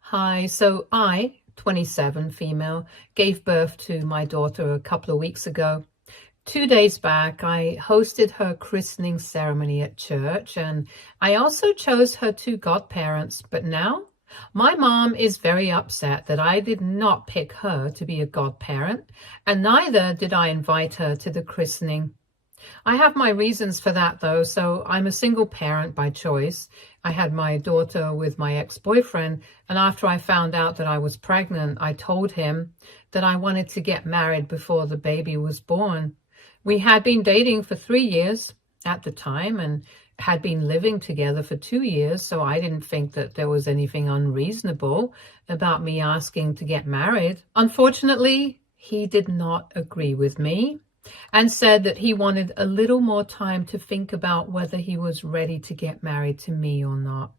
Hi, so I, 27 female, gave birth to my daughter a couple of weeks ago. 2 days back, I hosted her christening ceremony at church, and I also chose her two godparents. But now, my mom is very upset that I did not pick her to be a godparent, and neither did I invite her to the christening. I have my reasons for that, though. So I'm a single parent by choice. I had my daughter with my ex-boyfriend, and after I found out that I was pregnant, I told him that I wanted to get married before the baby was born. We had been dating for 3 years at the time and had been living together for 2 years, so I didn't think that there was anything unreasonable about me asking to get married. Unfortunately, he did not agree with me and said that he wanted a little more time to think about whether he was ready to get married to me or not.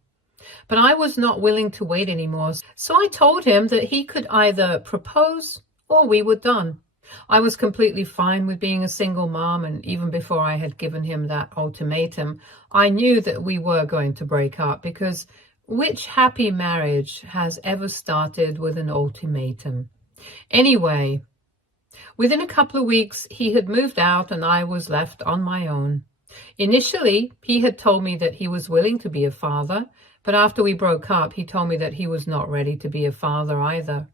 But I was not willing to wait anymore, so I told him that he could either propose or we were done. I was completely fine with being a single mom, and even before I had given him that ultimatum, I knew that we were going to break up, because which happy marriage has ever started with an ultimatum? Anyway, within a couple of weeks, he had moved out and I was left on my own. Initially, he had told me that he was willing to be a father, but after we broke up, he told me that he was not ready to be a father either.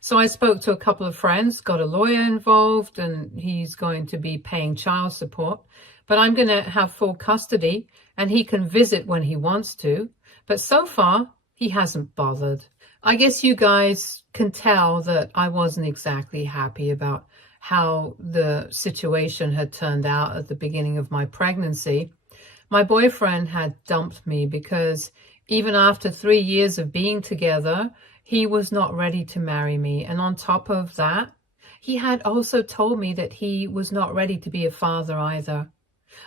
So I spoke to a couple of friends, got a lawyer involved, and he's going to be paying child support. But I'm going to have full custody, and he can visit when he wants to. But so far, he hasn't bothered. I guess you guys can tell that I wasn't exactly happy about how the situation had turned out at the beginning of my pregnancy. My boyfriend had dumped me because even after 3 years of being together, he was not ready to marry me. And on top of that, he had also told me that he was not ready to be a father either.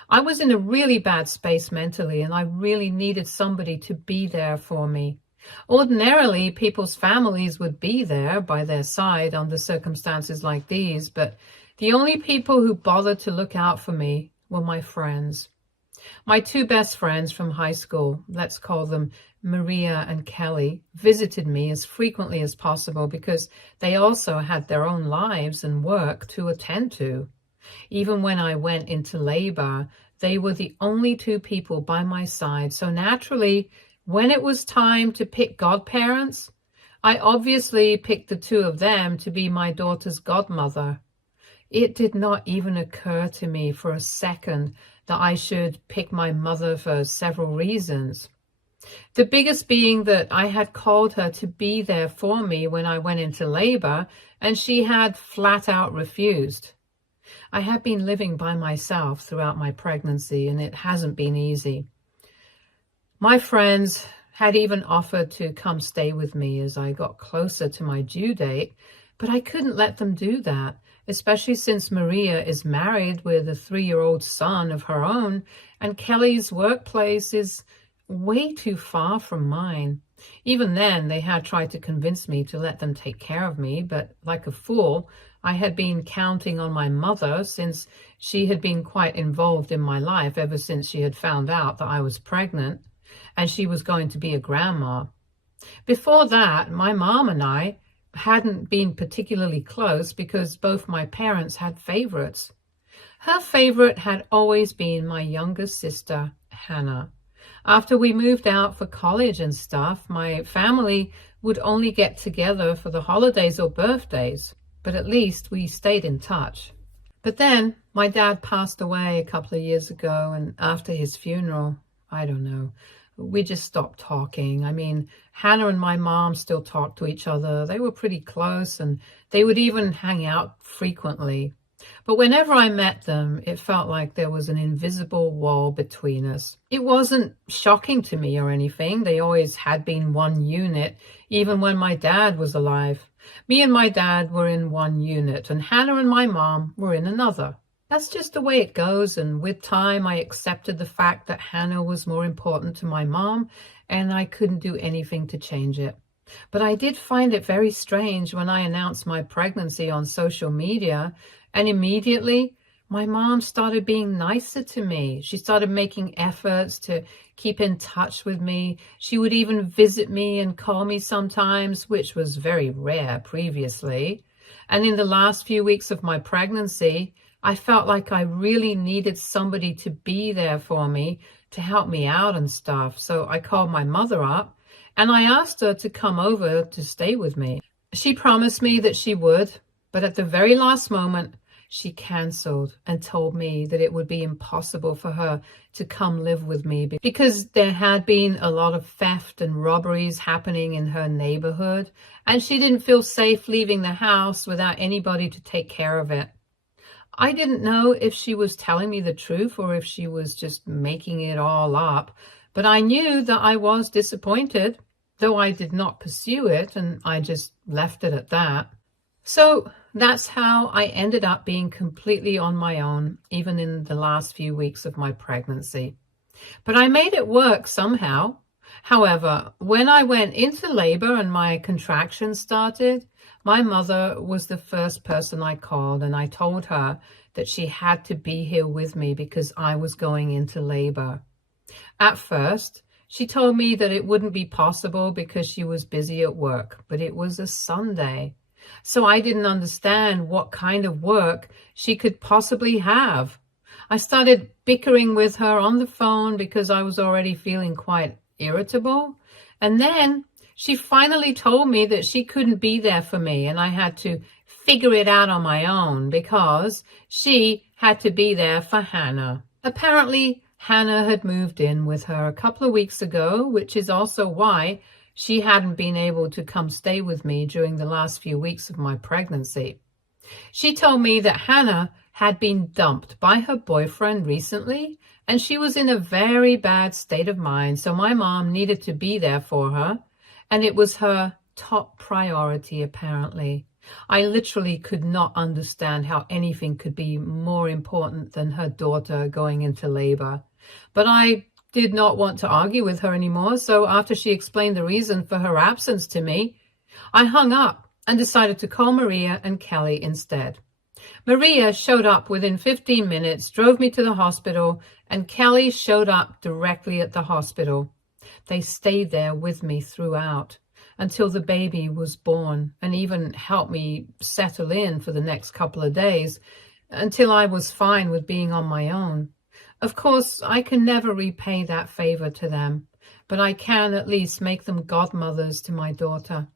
I was in a really bad space mentally, and I really needed somebody to be there for me. Ordinarily, people's families would be there by their side under circumstances like these, but the only people who bothered to look out for me were my friends. My two best friends from high school, let's call them Maria and Kelly, visited me as frequently as possible because they also had their own lives and work to attend to. Even when I went into labor, they were the only two people by my side. So naturally, when it was time to pick godparents, I obviously picked the two of them to be my daughter's godmother. It did not even occur to me for a second that I should pick my mother for several reasons. The biggest being that I had called her to be there for me when I went into labor, and she had flat out refused. I had been living by myself throughout my pregnancy, and it hasn't been easy. My friends had even offered to come stay with me as I got closer to my due date, but I couldn't let them do that, especially since Maria is married with a 3-year-old son of her own, and Kelly's workplace is way too far from mine. Even then, they had tried to convince me to let them take care of me, but like a fool, I had been counting on my mother since she had been quite involved in my life ever since she had found out that I was pregnant and she was going to be a grandma. Before that, my mom and I hadn't been particularly close because both my parents had favorites. Her favorite had always been my younger sister, Hannah. After we moved out for college and stuff, my family would only get together for the holidays or birthdays, but at least we stayed in touch. But then my dad passed away a couple of years ago, and after his funeral, I don't know, we just stopped talking. I mean, Hannah and my mom still talked to each other. They were pretty close, and they would even hang out frequently. But whenever I met them, it felt like there was an invisible wall between us. It wasn't shocking to me or anything. They always had been one unit, even when my dad was alive. Me and my dad were in one unit, and Hannah and my mom were in another. That's just the way it goes, and with time I accepted the fact that Hannah was more important to my mom, and I couldn't do anything to change it. But I did find it very strange when I announced my pregnancy on social media, and immediately my mom started being nicer to me. She started making efforts to keep in touch with me. She would even visit me and call me sometimes, which was very rare previously. And in the last few weeks of my pregnancy, I felt like I really needed somebody to be there for me, to help me out and stuff. So I called my mother up and I asked her to come over to stay with me. She promised me that she would, but at the very last moment, she canceled and told me that it would be impossible for her to come live with me because there had been a lot of theft and robberies happening in her neighborhood, and she didn't feel safe leaving the house without anybody to take care of it. I didn't know if she was telling me the truth or if she was just making it all up, but I knew that I was disappointed, though I did not pursue it, and I just left it at that. So that's how I ended up being completely on my own, even in the last few weeks of my pregnancy. But I made it work somehow. However, when I went into labor and my contractions started, my mother was the first person I called, and I told her that she had to be here with me because I was going into labor. At first, she told me that it wouldn't be possible because she was busy at work, but it was a Sunday. So I didn't understand what kind of work she could possibly have. I started bickering with her on the phone because I was already feeling quite irritable. And then she finally told me that she couldn't be there for me and I had to figure it out on my own because she had to be there for Hannah. Apparently, Hannah had moved in with her a couple of weeks ago, which is also why she hadn't been able to come stay with me during the last few weeks of my pregnancy. She told me that Hannah had been dumped by her boyfriend recently, and she was in a very bad state of mind, so my mom needed to be there for her, and it was her top priority, apparently. I literally could not understand how anything could be more important than her daughter going into labor. But I did not want to argue with her anymore, so after she explained the reason for her absence to me, I hung up and decided to call Maria and Kelly instead. Maria showed up within 15 minutes, drove me to the hospital, and Kelly showed up directly at the hospital. They stayed there with me throughout until the baby was born and even helped me settle in for the next couple of days until I was fine with being on my own. Of course, I can never repay that favor to them, but I can at least make them godmothers to my daughter.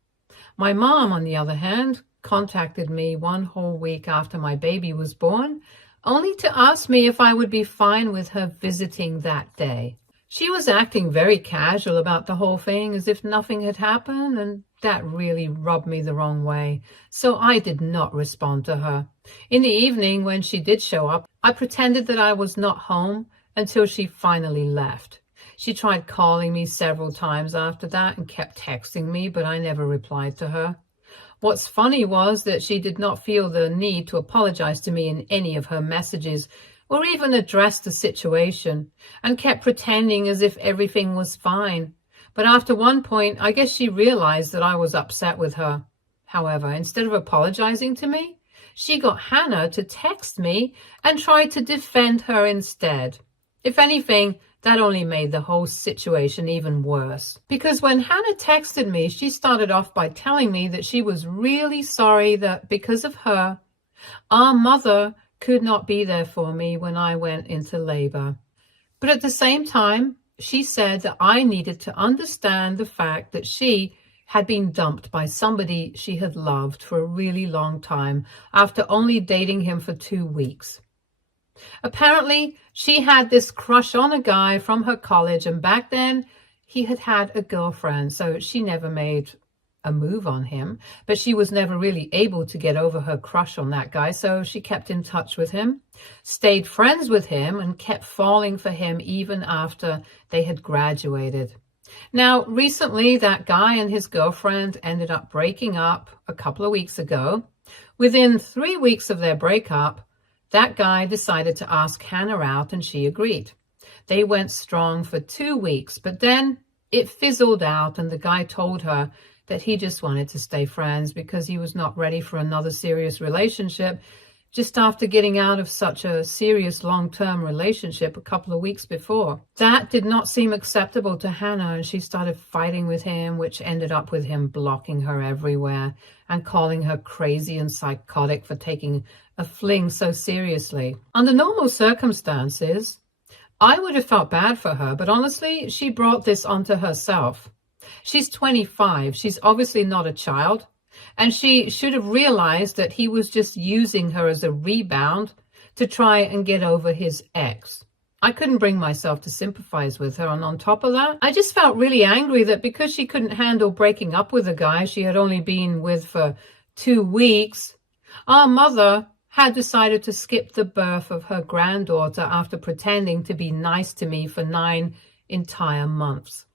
My mom, on the other hand, contacted me one whole week after my baby was born, only to ask me if I would be fine with her visiting that day. She was acting very casual about the whole thing, as if nothing had happened, and that really rubbed me the wrong way, so I did not respond to her. In the evening, when she did show up, I pretended that I was not home until she finally left. She tried calling me several times after that and kept texting me, but I never replied to her. What's funny was that she did not feel the need to apologize to me in any of her messages or even address the situation, and kept pretending as if everything was fine. But after one point, I guess she realized that I was upset with her. However, instead of apologizing to me, she got Hannah to text me and tried to defend her instead. If anything, that only made the whole situation even worse. Because when Hannah texted me, she started off by telling me that she was really sorry that because of her, our mother could not be there for me when I went into labor. But at the same time, she said that I needed to understand the fact that she had been dumped by somebody she had loved for a really long time after only dating him for 2 weeks. Apparently, she had this crush on a guy from her college, and back then he had had a girlfriend, so she never made a move on him, but she was never really able to get over her crush on that guy, so she kept in touch with him, stayed friends with him, and kept falling for him even after they had graduated. Now, recently, that guy and his girlfriend ended up breaking up a couple of weeks ago. Within 3 weeks of their breakup, that guy decided to ask Hannah out, and she agreed. They went strong for 2 weeks, but then it fizzled out, and the guy told her that he just wanted to stay friends because he was not ready for another serious relationship, just after getting out of such a serious long-term relationship a couple of weeks before. That did not seem acceptable to Hannah, and she started fighting with him, which ended up with him blocking her everywhere and calling her crazy and psychotic for taking a fling so seriously. Under normal circumstances, I would have felt bad for her, but honestly, she brought this onto herself. She's 25. She's obviously not a child, and she should have realized that he was just using her as a rebound to try and get over his ex. I couldn't bring myself to sympathize with her, and on top of that, I just felt really angry that because she couldn't handle breaking up with a guy she had only been with for 2 weeks, our mother had decided to skip the birth of her granddaughter after pretending to be nice to me for 9 entire months.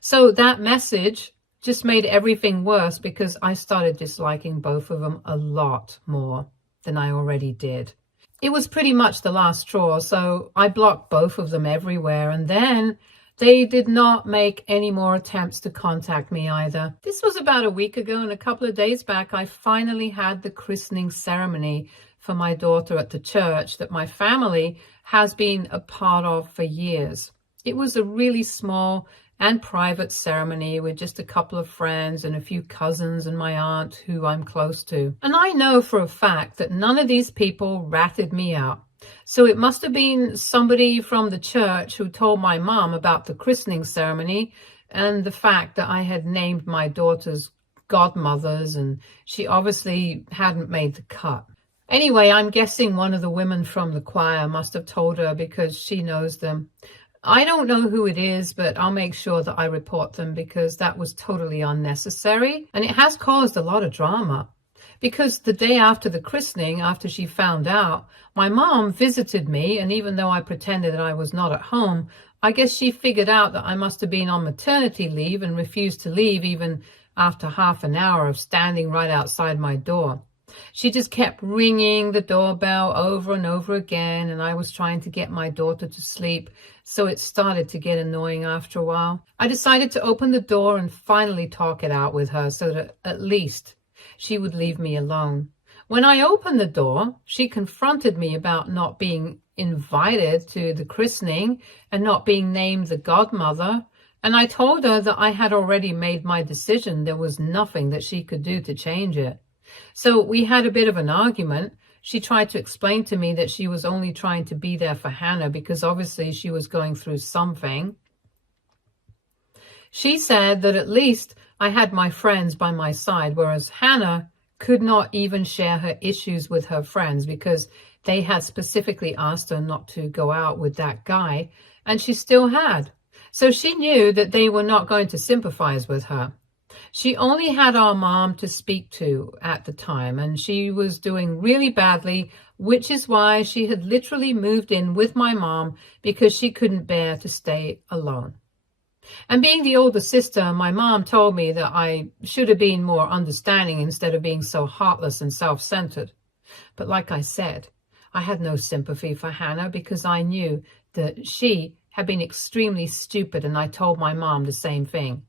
So that message just made everything worse because I started disliking both of them a lot more than I already did. It was pretty much the last straw, so I blocked both of them everywhere, and then they did not make any more attempts to contact me either. This was about a week ago, and a couple of days back, I finally had the christening ceremony for my daughter at the church that my family has been a part of for years. It was a really small and private ceremony with just a couple of friends and a few cousins and my aunt who I'm close to. And I know for a fact that none of these people ratted me out. So it must have been somebody from the church who told my mom about the christening ceremony and the fact that I had named my daughter's godmothers, and she obviously hadn't made the cut. Anyway, I'm guessing one of the women from the choir must have told her because she knows them. I don't know who it is, but I'll make sure that I report them because that was totally unnecessary. And it has caused a lot of drama. Because the day after the christening, after she found out, my mom visited me, and even though I pretended that I was not at home, I guess she figured out that I must have been on maternity leave and refused to leave even after half an hour of standing right outside my door. She just kept ringing the doorbell over and over again, and I was trying to get my daughter to sleep, so it started to get annoying after a while. I decided to open the door and finally talk it out with her so that at least she would leave me alone. When I opened the door, she confronted me about not being invited to the christening and not being named the godmother, and I told her that I had already made my decision. There was nothing that she could do to change it. So we had a bit of an argument. She tried to explain to me that she was only trying to be there for Hannah because obviously she was going through something. She said that at least I had my friends by my side, whereas Hannah could not even share her issues with her friends because they had specifically asked her not to go out with that guy, and she still had. So she knew that they were not going to sympathize with her. She only had our mom to speak to at the time, and she was doing really badly, which is why she had literally moved in with my mom because she couldn't bear to stay alone. And being the older sister, my mom told me that I should have been more understanding instead of being so heartless and self-centered. But like I said, I had no sympathy for Hannah because I knew that she had been extremely stupid, and I told my mom the same thing.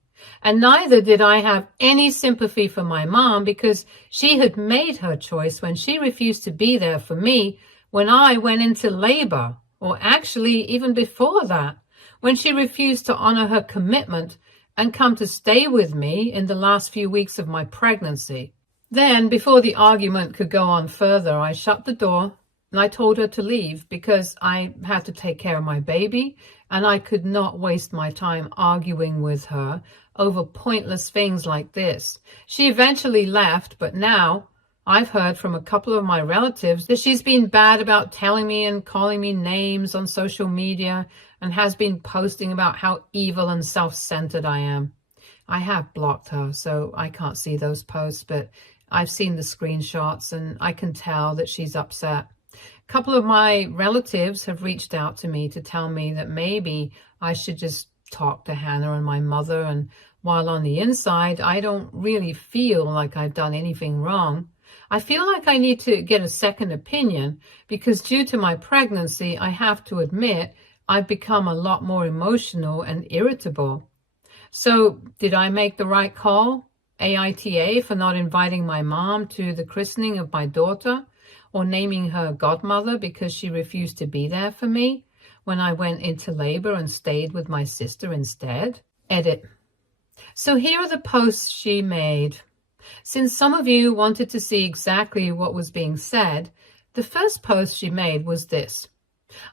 And neither did I have any sympathy for my mom because she had made her choice when she refused to be there for me when I went into labor, or actually even before that, when she refused to honor her commitment and come to stay with me in the last few weeks of my pregnancy. Then, before the argument could go on further, I shut the door and I told her to leave because I had to take care of my baby and I could not waste my time arguing with her over pointless things like this. She eventually left, but now I've heard from a couple of my relatives that she's been bad about telling me and calling me names on social media and has been posting about how evil and self-centered I am. I have blocked her, so I can't see those posts, but I've seen the screenshots and I can tell that she's upset. A couple of my relatives have reached out to me to tell me that maybe I should just talk to Hannah and my mother, and while on the inside I don't really feel like I've done anything wrong, I feel like I need to get a second opinion because due to my pregnancy, I have to admit I've become a lot more emotional and irritable. So did I make the right call, AITA, for not inviting my mom to the christening of my daughter? or naming her godmother because she refused to be there for me when I went into labor and stayed with my sister instead. Edit. So here are the posts she made. Since some of you wanted to see exactly what was being said, the first post she made was this.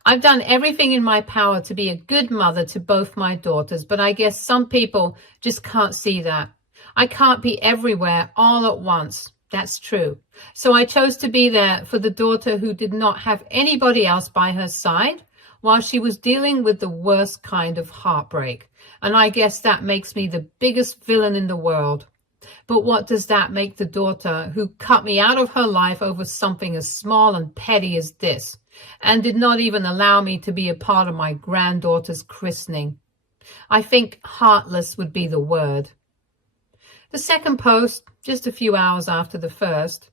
I've done everything in my power to be a good mother to both my daughters, but I guess some people just can't see that. I can't be everywhere all at once. That's true. So I chose to be there for the daughter who did not have anybody else by her side while she was dealing with the worst kind of heartbreak. And I guess that makes me the biggest villain in the world. But what does that make the daughter who cut me out of her life over something as small and petty as this, and did not even allow me to be a part of my granddaughter's christening? I think heartless would be the word. The second post, just a few hours after the first.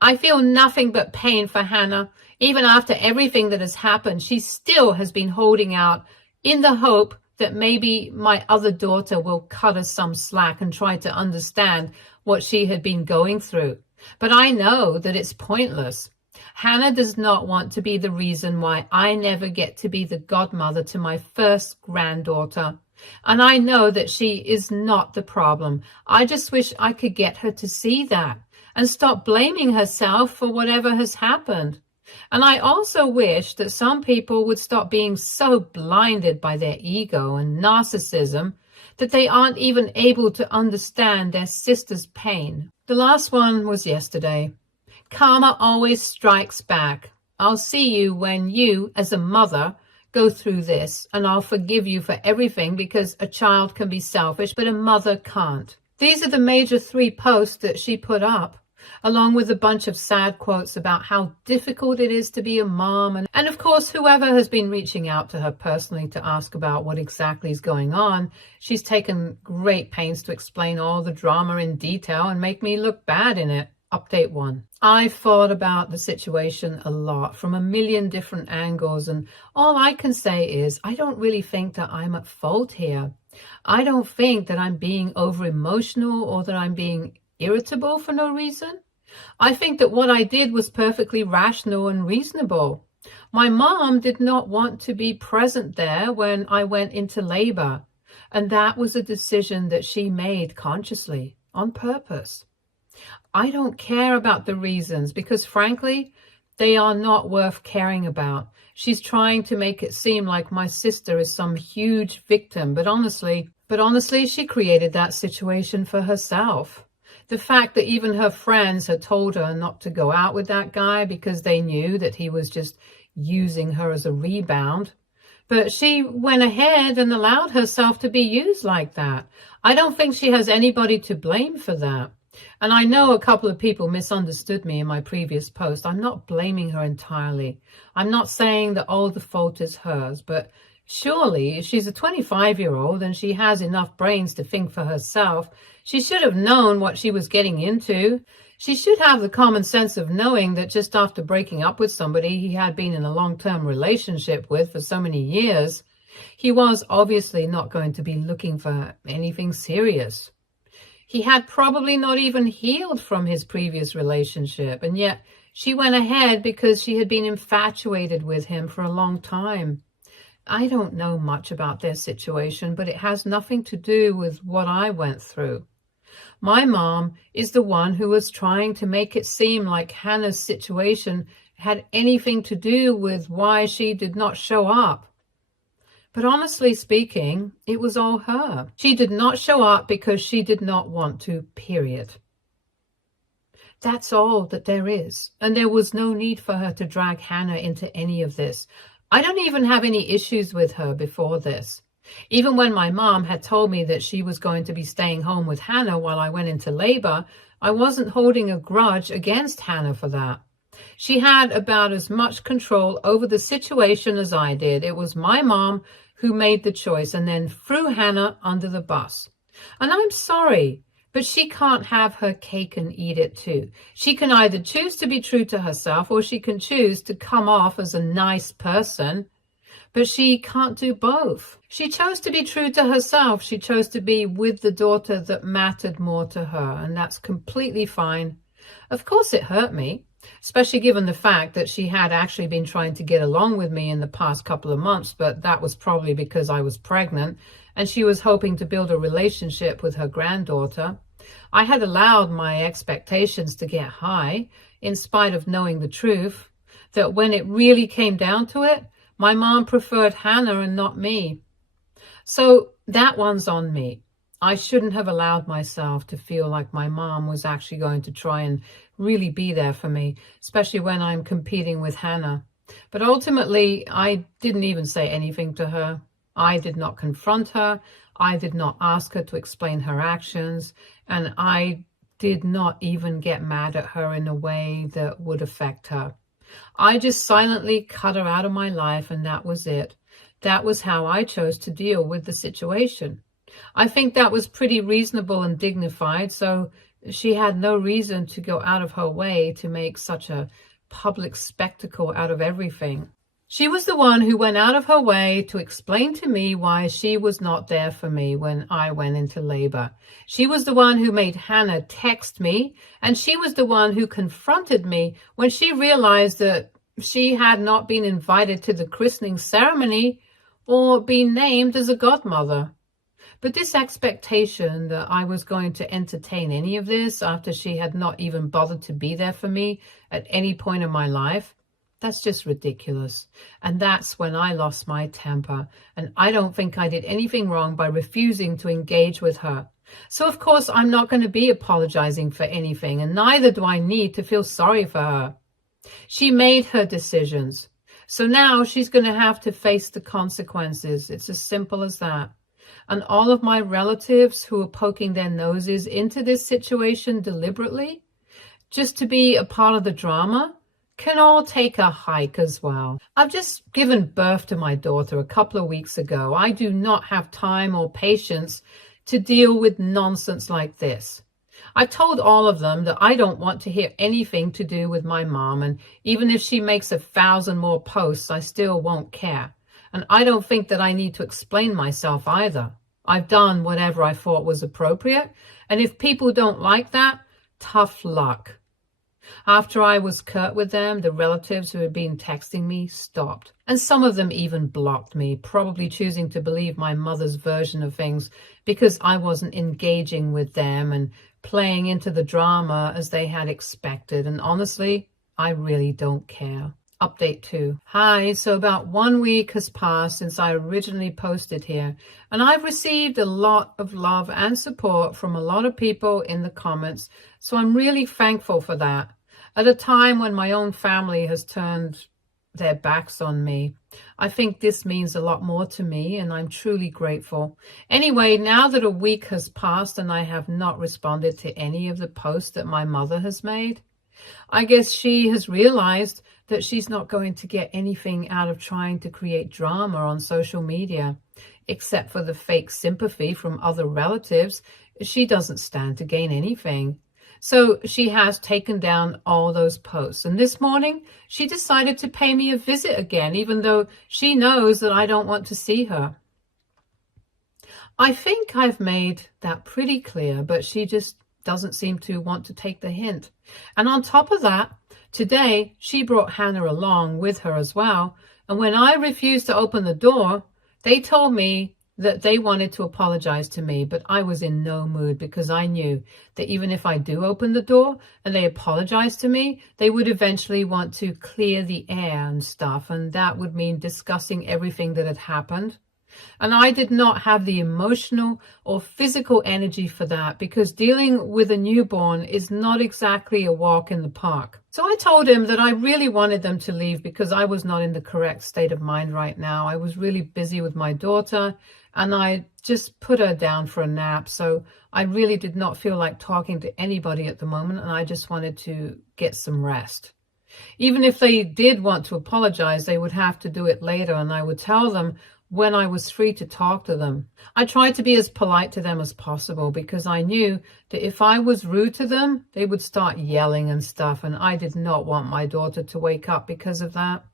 I feel nothing but pain for Hannah. Even after everything that has happened, she still has been holding out in the hope that maybe my other daughter will cut her some slack and try to understand what she had been going through. But I know that it's pointless. Hannah does not want to be the reason why I never get to be the godmother to my first granddaughter. And I know that she is not the problem. I just wish I could get her to see that and stop blaming herself for whatever has happened. And I also wish that some people would stop being so blinded by their ego and narcissism that they aren't even able to understand their sister's pain. The last one was yesterday. Karma always strikes back. I'll see you when you, as a mother, go through this, and I'll forgive you for everything because a child can be selfish, but a mother can't. These are the major 3 posts that she put up, along with a bunch of sad quotes about how difficult it is to be a mom. And of course, whoever has been reaching out to her personally to ask about what exactly is going on, she's taken great pains to explain all the drama in detail and make me look bad in it. Update 1. I've thought about the situation a lot from a million different angles, and all I can say is I don't really think that I'm at fault here. I don't think that I'm being over emotional or that I'm being irritable for no reason. I think that what I did was perfectly rational and reasonable. My mom did not want to be present there when I went into labor, and that was a decision that she made consciously, on purpose. I don't care about the reasons because, frankly, they are not worth caring about. She's trying to make it seem like my sister is some huge victim, but honestly, she created that situation for herself. The fact that even her friends had told her not to go out with that guy because they knew that he was just using her as a rebound. But she went ahead and allowed herself to be used like that. I don't think she has anybody to blame for that. And I know a couple of people misunderstood me in my previous post. I'm not blaming her entirely. I'm not saying that all the fault is hers, but surely if she's a 25-year-old and she has enough brains to think for herself, she should have known what she was getting into. She should have the common sense of knowing that just after breaking up with somebody he had been in a long-term relationship with for so many years, he was obviously not going to be looking for anything serious. He had probably not even healed from his previous relationship, and yet she went ahead because she had been infatuated with him for a long time. I don't know much about their situation, but it has nothing to do with what I went through. My mom is the one who was trying to make it seem like Hannah's situation had anything to do with why she did not show up. But honestly speaking, it was all her. She did not show up because she did not want to, period. That's all that there is. And there was no need for her to drag Hannah into any of this. I don't even have any issues with her before this. Even when my mom had told me that she was going to be staying home with Hannah while I went into labor, I wasn't holding a grudge against Hannah for that. She had about as much control over the situation as I did. It was my mom who made the choice and then threw Hannah under the bus. And I'm sorry, but she can't have her cake and eat it too. She can either choose to be true to herself or she can choose to come off as a nice person, but she can't do both. She chose to be true to herself. She chose to be with the daughter that mattered more to her, and that's completely fine. Of course it hurt me, especially given the fact that she had actually been trying to get along with me in the past couple of months, but that was probably because I was pregnant and she was hoping to build a relationship with her granddaughter. I had allowed my expectations to get high, in spite of knowing the truth, that when it really came down to it, my mom preferred Hannah and not me. So that one's on me. I shouldn't have allowed myself to feel like my mom was actually going to try and really be there for me, especially when I'm competing with Hannah. But ultimately, I didn't even say anything to her. I did not confront her. I did not ask her to explain her actions. And I did not even get mad at her in a way that would affect her. I just silently cut her out of my life, and that was it. That was how I chose to deal with the situation. I think that was pretty reasonable and dignified, so she had no reason to go out of her way to make such a public spectacle out of everything. She was the one who went out of her way to explain to me why she was not there for me when I went into labor. She was the one who made Hannah text me, and she was the one who confronted me when she realized that she had not been invited to the christening ceremony or been named as a godmother. But this expectation that I was going to entertain any of this after she had not even bothered to be there for me at any point in my life, that's just ridiculous. And that's when I lost my temper. And I don't think I did anything wrong by refusing to engage with her. So of course I'm not going to be apologizing for anything, and neither do I need to feel sorry for her. She made her decisions. So now she's going to have to face the consequences. It's as simple as that. And all of my relatives who are poking their noses into this situation deliberately, just to be a part of the drama, can all take a hike as well. I've just given birth to my daughter a couple of weeks ago. I do not have time or patience to deal with nonsense like this. I told all of them that I don't want to hear anything to do with my mom, and even if she makes 1,000 more posts, I still won't care. And I don't think that I need to explain myself either. I've done whatever I thought was appropriate, and if people don't like that, tough luck. After I was curt with them, the relatives who had been texting me stopped. And some of them even blocked me, probably choosing to believe my mother's version of things because I wasn't engaging with them and playing into the drama as they had expected. And honestly, I really don't care. Update 2. Hi, so about 1 week has passed since I originally posted here, and I've received a lot of love and support from a lot of people in the comments, so I'm really thankful for that. At a time when my own family has turned their backs on me, I think this means a lot more to me, and I'm truly grateful. Anyway, now that a week has passed and I have not responded to any of the posts that my mother has made, I guess she has realized that she's not going to get anything out of trying to create drama on social media, except for the fake sympathy from other relatives. She doesn't stand to gain anything. So she has taken down all those posts. And this morning, she decided to pay me a visit again, even though she knows that I don't want to see her. I think I've made that pretty clear, but she just doesn't seem to want to take the hint. And on top of that, today she brought Hannah along with her as well. And when I refused to open the door, they told me that they wanted to apologize to me, but I was in no mood because I knew that even if I do open the door and they apologize to me, they would eventually want to clear the air and stuff. And that would mean discussing everything that had happened. And I did not have the emotional or physical energy for that because dealing with a newborn is not exactly a walk in the park. So I told him that I really wanted them to leave because I was not in the correct state of mind right now. I was really busy with my daughter and I just put her down for a nap. So I really did not feel like talking to anybody at the moment, and I just wanted to get some rest. Even if they did want to apologize, they would have to do it later, and I would tell them when I was free to talk to them. I tried to be as polite to them as possible because I knew that if I was rude to them, they would start yelling and stuff, and I did not want my daughter to wake up because of that.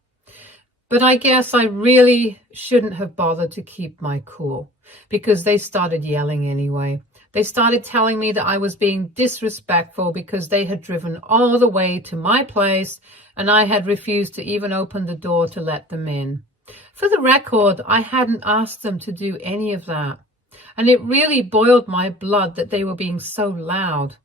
But I guess I really shouldn't have bothered to keep my cool because they started yelling anyway. They started telling me that I was being disrespectful because they had driven all the way to my place and I had refused to even open the door to let them in. For the record, I hadn't asked them to do any of that. And it really boiled my blood that they were being so loud.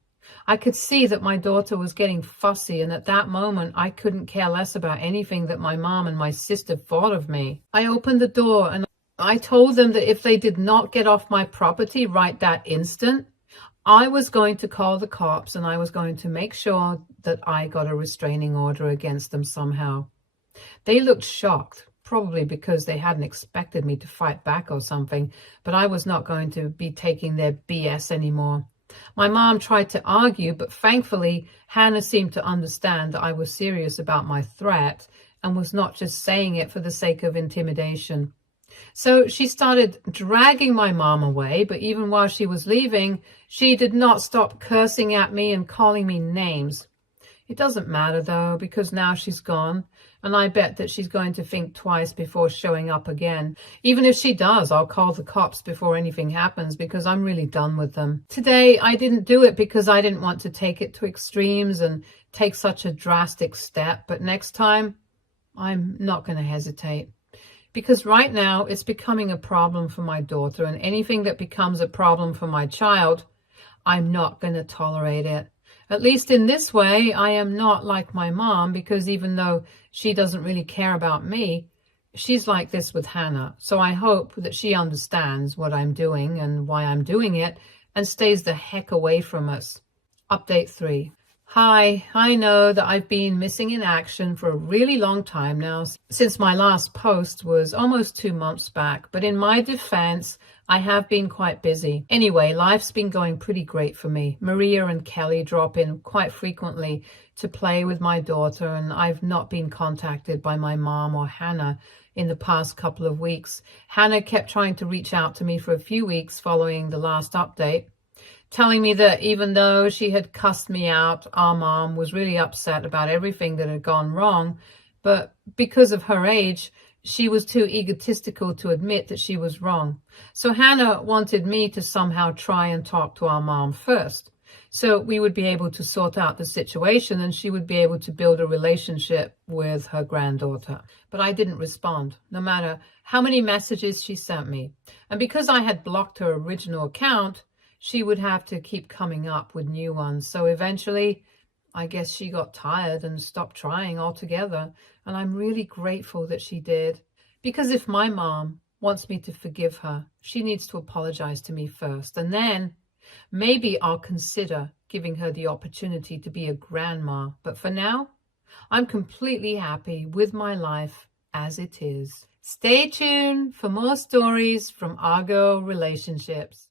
I could see that my daughter was getting fussy, and at that moment I couldn't care less about anything that my mom and my sister thought of me. I opened the door and I told them that if they did not get off my property right that instant, I was going to call the cops and I was going to make sure that I got a restraining order against them somehow. They looked shocked, probably because they hadn't expected me to fight back or something, but I was not going to be taking their BS anymore. My mom tried to argue, but thankfully Hannah seemed to understand that I was serious about my threat and was not just saying it for the sake of intimidation. So she started dragging my mom away, but even while she was leaving, she did not stop cursing at me and calling me names. It doesn't matter though, because now she's gone, and I bet that she's going to think twice before showing up again. Even if she does, I'll call the cops before anything happens because I'm really done with them. Today, I didn't do it because I didn't want to take it to extremes and take such a drastic step, but next time, I'm not going to hesitate. Because right now, it's becoming a problem for my daughter, and anything that becomes a problem for my child, I'm not going to tolerate it. At least in this way, I am not like my mom, because even though she doesn't really care about me, she's like this with Hannah. So I hope that she understands what I'm doing and why I'm doing it and stays the heck away from us. Update 3. Hi, I know that I've been missing in action for a really long time now, since my last post was almost 2 months back, but in my defense, I have been quite busy. Anyway, life's been going pretty great for me. Maria and Kelly drop in quite frequently to play with my daughter, and I've not been contacted by my mom or Hannah in the past couple of weeks. Hannah kept trying to reach out to me for a few weeks following the last update, telling me that even though she had cussed me out, our mom was really upset about everything that had gone wrong, but because of her age, she was too egotistical to admit that she was wrong. So Hannah wanted me to somehow try and talk to our mom first, so we would be able to sort out the situation and she would be able to build a relationship with her granddaughter. But I didn't respond, no matter how many messages she sent me. And because I had blocked her original account, she would have to keep coming up with new ones. So eventually, I guess she got tired and stopped trying altogether. And I'm really grateful that she did. Because if my mom wants me to forgive her, she needs to apologize to me first. And then maybe I'll consider giving her the opportunity to be a grandma. But for now, I'm completely happy with my life as it is. Stay tuned for more stories from Argo Relationships.